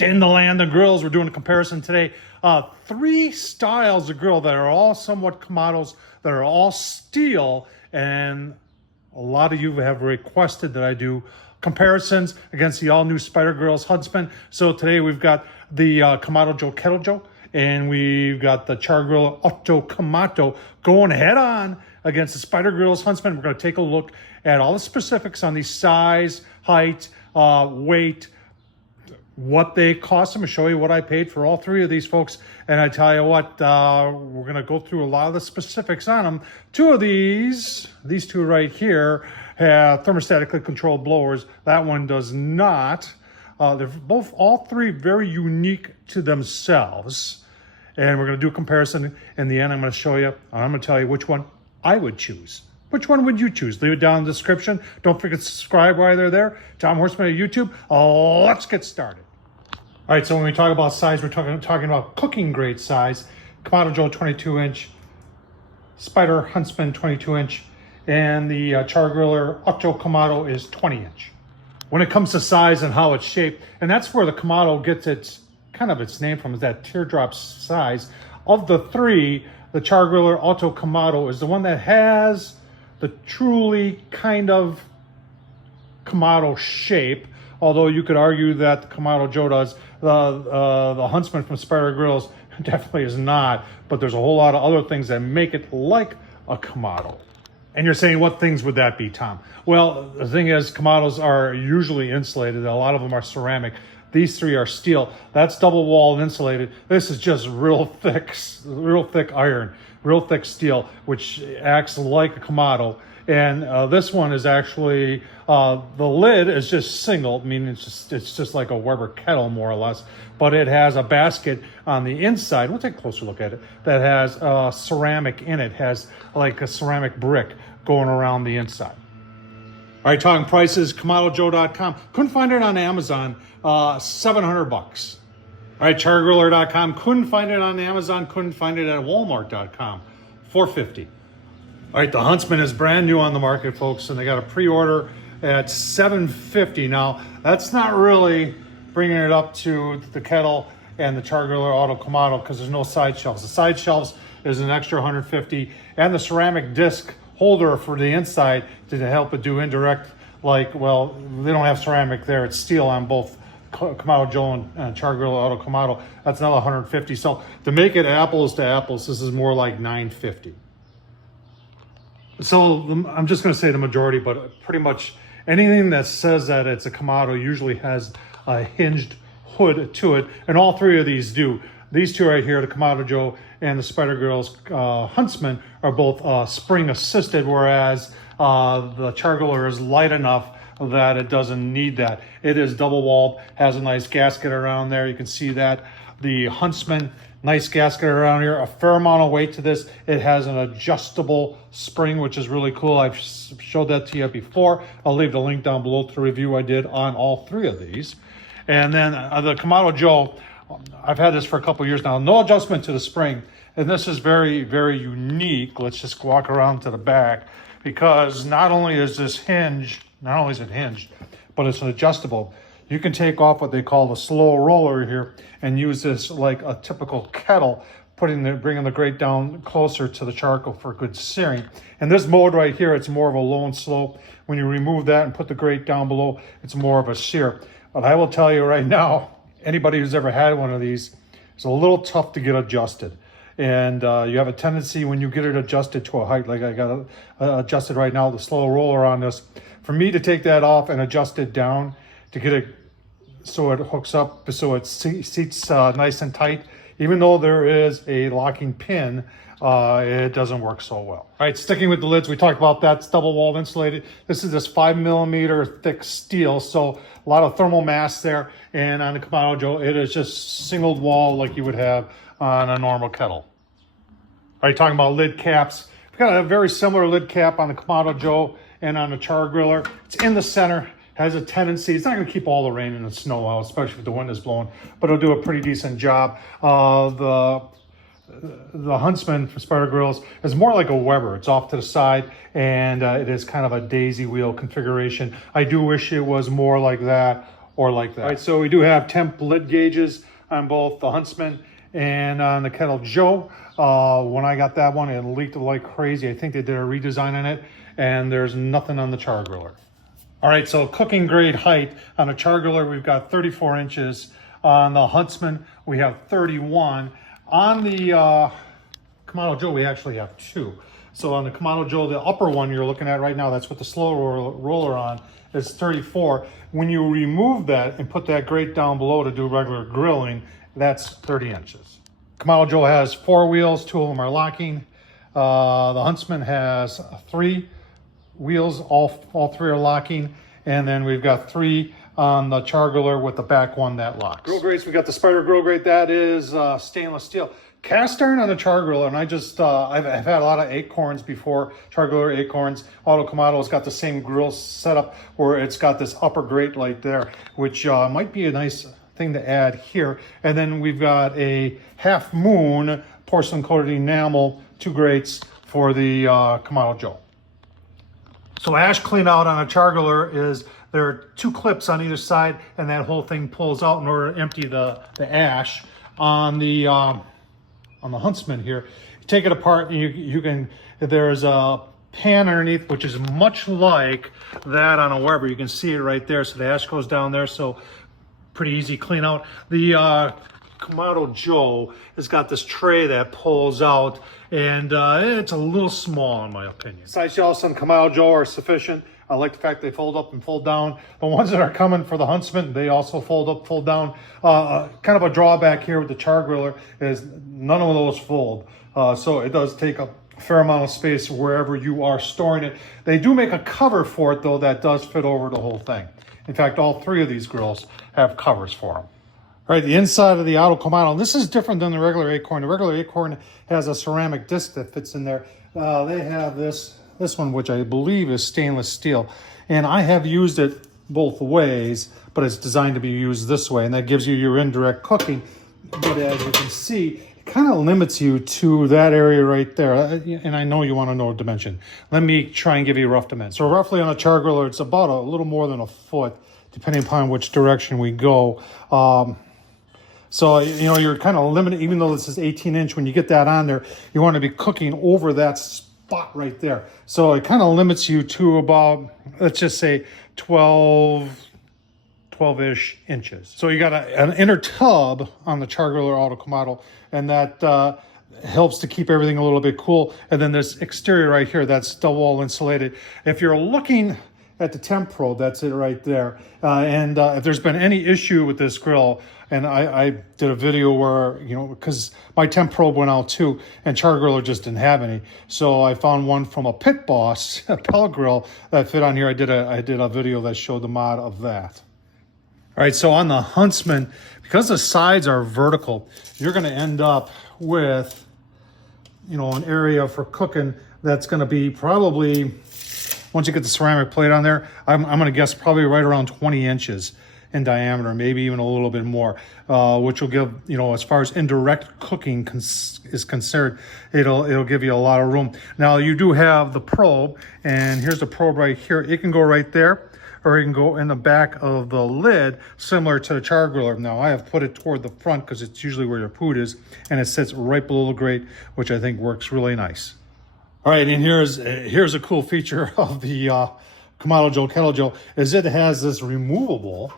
In the land of grills, we're doing a comparison today. Three styles of grill that are all somewhat Kamados, that are all steel, and a lot of you have requested that I do comparisons against the all-new Spider Grills Huntsman. So today we've got the Kamado Joe Kettle Joe, and we've got the Chargriller Kamado going head-on against the Spider Grills Huntsman. We're going to take a look at all the specifics on the size, height, weight, what they cost. I'm going to show you what I paid for all three of these folks. And I tell you what, we're going to go through a lot of the specifics on them. Two of these two right here, have thermostatically controlled blowers. That one does not. They're all three very unique to themselves. And we're going to do a comparison. In the end, I'm going to show you, I'm going to tell you which one I would choose. Which one would you choose? Leave it down in the description. Don't forget to subscribe while they're there. Tom Horsman at YouTube. Let's get started. All right, so when we talk about size, we're talking about cooking grade size. Kamado Joe 22-inch, Spider Huntsman 22-inch, and the Chargriller Kamado is 20-inch. When it comes to size and how it's shaped, and that's where the Kamado gets its name from, is that teardrop size. Of the three, the Chargriller Kamado is the one that has the truly kind of Kamado shape, although you could argue that the Kamado Joe does. The Huntsman from Spider Grills definitely is not, but there's a whole lot of other things that make it like a Kamado. And you're saying, what things would that be, Tom? Well, the thing is, Kamados are usually insulated. A lot of them are ceramic. These three are steel. That's double walled insulated. This is just real thick iron, real thick steel, which acts like a Kamado. And this one is actually, the lid is just single, meaning it's just like a Weber kettle, more or less. But it has a basket on the inside. We'll take a closer look at it. That has ceramic in it. Has like a ceramic brick going around the inside. All right, talking prices, KamadoJoe.com. Couldn't find it on Amazon. $700. All right, Chargriller.com. Couldn't find it on Amazon. Couldn't find it at Walmart.com. $450. All right, the Huntsman is brand new on the market, folks, and they got a pre-order at $750. Now, that's not really bringing it up to the Kettle and the Chargriller Kamado because there's no side shelves. The side shelves is an extra $150, and the ceramic disc holder for the inside to help it do indirect, well, they don't have ceramic there. It's steel on both Kamado Joe and Chargriller Kamado. That's another $150. So to make it apples to apples, this is more like $950. So I'm just going to say the majority, but pretty much anything that says that it's a Kamado usually has a hinged hood to it, and all three of these do. These two right here, the Kamado Joe and the Spider Grills Huntsman, are both spring assisted, whereas the Chargriller is light enough that it doesn't need that. It is double walled, has a nice gasket around there. You can see that. The Huntsman, nice gasket around here, a fair amount of weight to this. It has an adjustable spring, which is really cool. I've showed that to you before. I'll leave the link down below to the review I did on all three of these. And then the Kamado Joe, I've had this for a couple years now. No adjustment to the spring. And this is very, very unique. Let's just walk around to the back, because not only is it hinged, but it's an adjustable. You can take off what they call the slow roller here and use this like a typical kettle, bringing the grate down closer to the charcoal for good searing. And this mode right here, it's more of a low and slow. When you remove that and put the grate down below, it's more of a sear. But I will tell you right now, anybody who's ever had one of these, it's a little tough to get adjusted. And you have a tendency when you get it adjusted to a height, like I got it adjusted right now, the slow roller on this, for me to take that off and adjust it down to get it so it hooks up, so it seats nice and tight, even though there is a locking pin, it doesn't work so well. All right, sticking with the lids, we talked about that. It's double walled insulated. This is this 5mm thick steel, so a lot of thermal mass there. And on the Kamado Joe, it is just single wall like you would have on a normal kettle. All right, talking about lid caps. We've got a very similar lid cap on the Kamado Joe and on the Chargriller. It's in the center, has a tendency, it's not going to keep all the rain and the snow out, especially if the wind is blowing, but it'll do a pretty decent job. The Huntsman for Spider Grills is more like a Weber. It's off to the side, and it is kind of a daisy wheel configuration. I do wish it was more like that or like that. All right, so we do have temp lid gauges on both the Huntsman and on the Kettle Joe. When I got that one, it leaked like crazy. I think they did a redesign on it, and there's nothing on the Chargriller. All right, so cooking grade height on a Chargriller, we've got 34 inches. On the Huntsman, we have 31. On the Kamado Joe, we actually have 2. So on the Kamado Joe, the upper one you're looking at right now, that's with the slow roller on, is 34. When you remove that and put that grate down below to do regular grilling, that's 30 inches. Kamado Joe has 4 wheels, 2 of them are locking. The Huntsman has 3 wheels, all 3 are locking. And then we've got 3 on the Chargriller with the back one that locks. Grill grates, we got the Spider grill grate, that is stainless steel. Cast iron on the Chargriller, and I just, I've had a lot of Acorns before, Chargriller Acorns. Auto Kamado's got the same grill setup where it's got this upper grate right there, which might be a nice thing to add here. And then we've got a Half Moon porcelain coated enamel, 2 grates for the Kamado Joe. So ash clean out on a Chargriller is, there are 2 clips on either side, and that whole thing pulls out in order to empty the ash. On the Huntsman here, you take it apart and you can, there's a pan underneath which is much like that on a Weber. You can see it right there, so the ash goes down there, so pretty easy clean out. The Kamado Joe has got this tray that pulls out, and it's a little small in my opinion. Side shelves on Kamado Joe are sufficient. I like the fact they fold up and fold down. The ones that are coming for the Huntsman, they also fold up, fold down. Kind of a drawback here with the Chargriller is none of those fold. So it does take a fair amount of space wherever you are storing it. They do make a cover for it though that does fit over the whole thing. In fact, all 3 of these grills have covers for them. All right, the inside of the Auto Kamado, this is different than the regular Acorn. The regular Acorn has a ceramic disc that fits in there. They have this one, which I believe is stainless steel. And I have used it both ways, but it's designed to be used this way, and that gives you your indirect cooking. But as you can see, it kind of limits you to that area right there. And I know you want to know dimension. Let me try and give you a rough dimension. So roughly on a Chargriller, it's about a little more than a foot, depending upon which direction we go. So, you know, you're kind of limited, even though this is 18-inch, when you get that on there, you want to be cooking over that spot right there. So it kind of limits you to about, let's just say 12-ish inches. So you got an inner tub on the Chargriller Auto Kamado, and that helps to keep everything a little bit cool. And then this exterior right here, that's double insulated. If you're looking at the temp probe, that's it right there. If there's been any issue with this grill, and I did a video where, you know, because my temp probe went out too, and Chargriller just didn't have any. So I found one from a Pit Boss, a pellet grill that fit on here. I did a video that showed the mod of that. All right, so on the Huntsman, because the sides are vertical, you're going to end up with, you know, an area for cooking that's going to be probably, once you get the ceramic plate on there, I'm going to guess probably right around 20 inches in diameter, maybe even a little bit more, which will give, you know, as far as indirect cooking is concerned, it'll give you a lot of room. Now you do have the probe, and here's the probe right here. It can go right there, or it can go in the back of the lid, similar to the Chargriller. Now I have put it toward the front because it's usually where your food is, and it sits right below the grate, which I think works really nice. All right, and here's a cool feature of the Kamado Joe Kettle Joe, is it has this removable,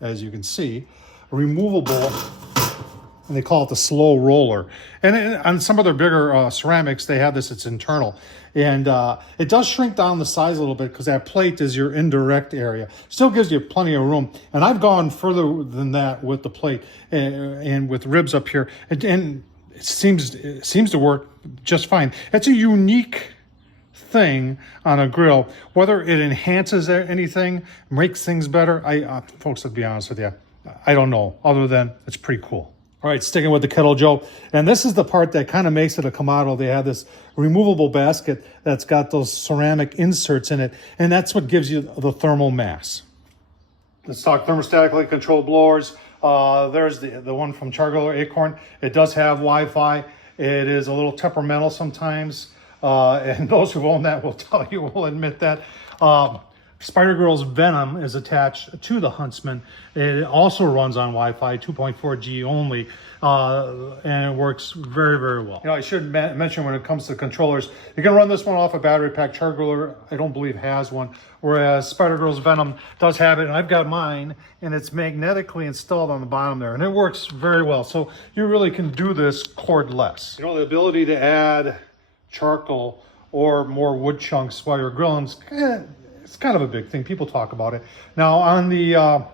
as you can see, removable, and they call it the slow roller. And on some of their bigger ceramics, they have this, it's internal. And it does shrink down the size a little bit because that plate is your indirect area. Still gives you plenty of room. And I've gone further than that with the plate and with ribs up here. And it seems to work just fine. It's a unique thing on a grill. Whether it enhances anything, makes things better, folks, let's be honest with you, I don't know, other than it's pretty cool. All right, sticking with the Kettle Joe, and this is the part that kind of makes it a Kamado. They have this removable basket that's got those ceramic inserts in it, and that's what gives you the thermal mass. Let's talk thermostatically controlled blowers. There's the one from Chargriller Acorn. It does have Wi-Fi. It is a little temperamental sometimes. And those who own that will tell you, will admit that. Spider Grill's Venom is attached to the Huntsman. It also runs on Wi-Fi, 2.4G only, and it works very, very well. You know, I should mention when it comes to controllers, you can run this one off a battery pack. Chargriller, I don't believe, has one, whereas Spider Grill's Venom does have it, and I've got mine, and it's magnetically installed on the bottom there, and it works very well. So you really can do this cordless. You know, the ability to add charcoal or more wood chunks while you're grilling, it's kind of a big thing. People talk about it. Now on the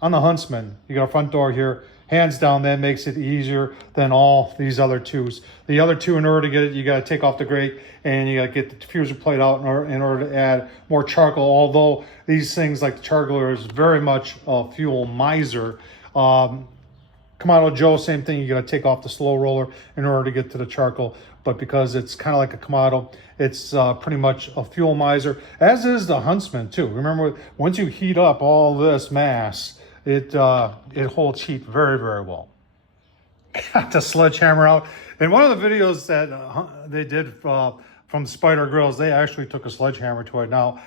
Huntsman, you got a front door here. Hands down, that makes it easier than all these other twos. The other two, in order to get it, you got to take off the grate and you got to get the diffuser plate out in order to add more charcoal. Although these things like the Chargriller is very much a fuel miser. Kamado Joe, same thing. You got to take off the slow roller in order to get to the charcoal. But because it's kind of like a Kamado, it's pretty much a fuel miser, as is the Huntsman too. Remember, once you heat up all this mass, it holds heat very, very well. Got the sledgehammer out. In one of the videos that they did from Spider Grills, they actually took a sledgehammer to it. Now,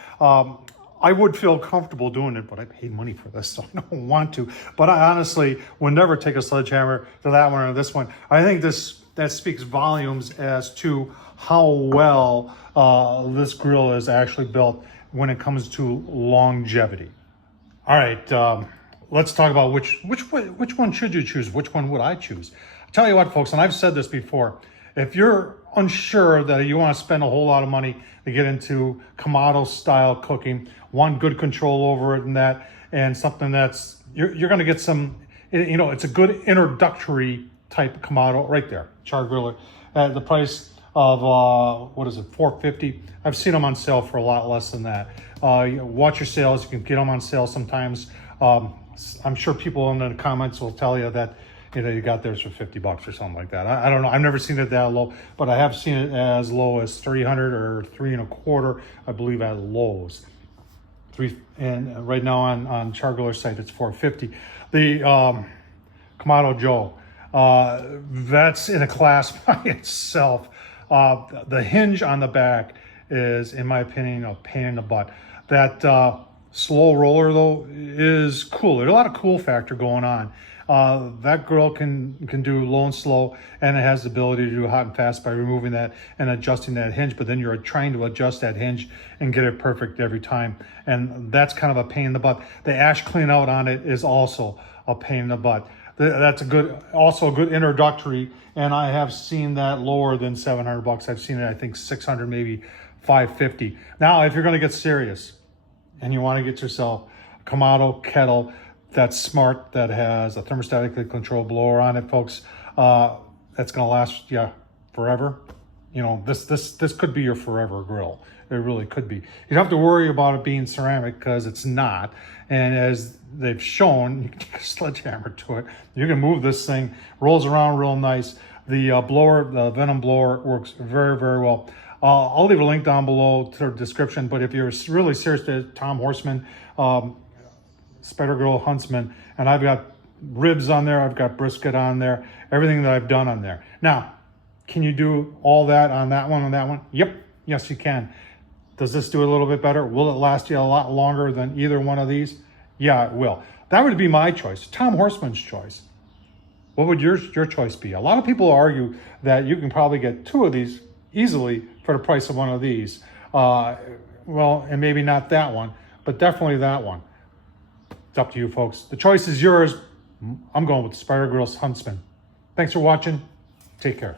I would feel comfortable doing it, but I paid money for this, so I don't want to. But I honestly would never take a sledgehammer to that one or this one. I think that speaks volumes as to how well this grill is actually built when it comes to longevity. All right, let's talk about which one should you choose? Which one would I choose? I'll tell you what, folks, and I've said this before, if you're unsure that you want to spend a whole lot of money to get into Kamado style cooking, one good control over it and something that's, you're going to get some, you know, it's a good introductory type Kamado right there, Chargriller, at the price of, what is it, $450. I've seen them on sale for a lot less than that. Watch your sales. You can get them on sale sometimes. I'm sure people in the comments will tell you that, you know, you got theirs for $50 or something like that. I don't know. I've never seen it that low, but I have seen it as low as 300 or 325, I believe, at Lowe's. And right now on Chargriller's site, it's $450. The Kamado Joe, that's in a class by itself. The hinge on the back is, in my opinion, a pain in the butt. That slow roller, though, is cool. There's a lot of cool factor going on. That grill can do low and slow, and it has the ability to do hot and fast by removing that and adjusting that hinge, but then you're trying to adjust that hinge and get it perfect every time, and that's kind of a pain in the butt. The ash clean out on it is also a pain in the butt. That's also a good introductory, and I have seen that lower than $700. I've seen it, I think, 600, maybe 550. Now, if you're going to get serious and you want to get yourself a Kamado Kettle that's smart, that has a thermostatically controlled blower on it, folks, that's going to last you forever. You know, this could be your forever grill. It really could be. You don't have to worry about it being ceramic, because it's not. And as they've shown, you can take a sledgehammer to it. You can move this thing, rolls around real nice. The blower, the Venom blower, works very, very well. I'll leave a link down below to the description, but if you're really serious, to Tom Horsman, Spider Grill Huntsman, and I've got ribs on there, I've got brisket on there, everything that I've done on there. Now, can you do all that on that one, Yep, yes you can. Does this do a little bit better? Will it last you a lot longer than either one of these? Yeah, it will. That would be my choice. Tom Horsman's choice. What would your choice be? A lot of people argue that you can probably get two of these easily for the price of one of these. Well, and maybe not that one, but definitely that one. It's up to you, folks. The choice is yours. I'm going with Spider Grill's Huntsman. Thanks for watching. Take care.